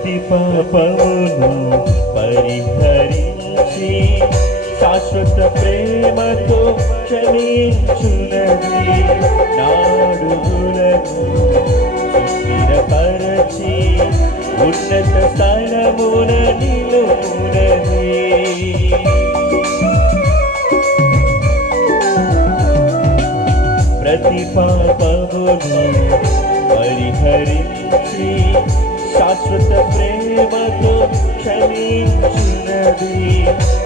ప్రతి పాపమును పరిహరించి శాశ్వత ప్రేమతో క్షమించునది. నాడుగులను సుస్థిరపరచి ఉన్నత స్థలమున నిలుపునది. ప్రతి పాపమును పరిహరించి శాశ్వత ప్రేమతో క్షమించునది.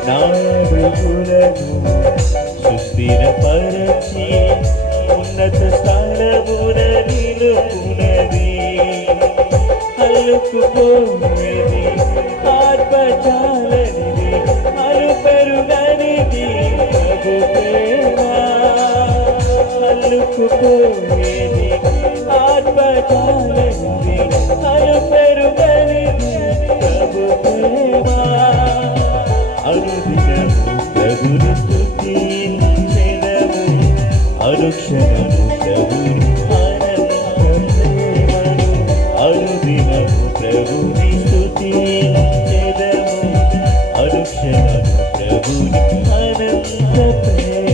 నాడుగులను సుస్థిరపరచి ఉన్నత స్థలమున నిలుపునది. అలుకుపోనిది ఆత్మజాలనిది అలుపెరుగనిది ప్రభు ప్రేమ. అలుకుపోనిది ఆత్మజాలనిది అలుపెరుగనిది ప్రభు ప్రేమ. అనుదినము ప్రభుని స్తుతించెదము, అనుక్షణము ప్రభుని అనంత ప్రేమను. అనుదినము ప్రభుని స్తుతించెదము, అనుక్షణము ప్రభుని అనంత ప్రేమ.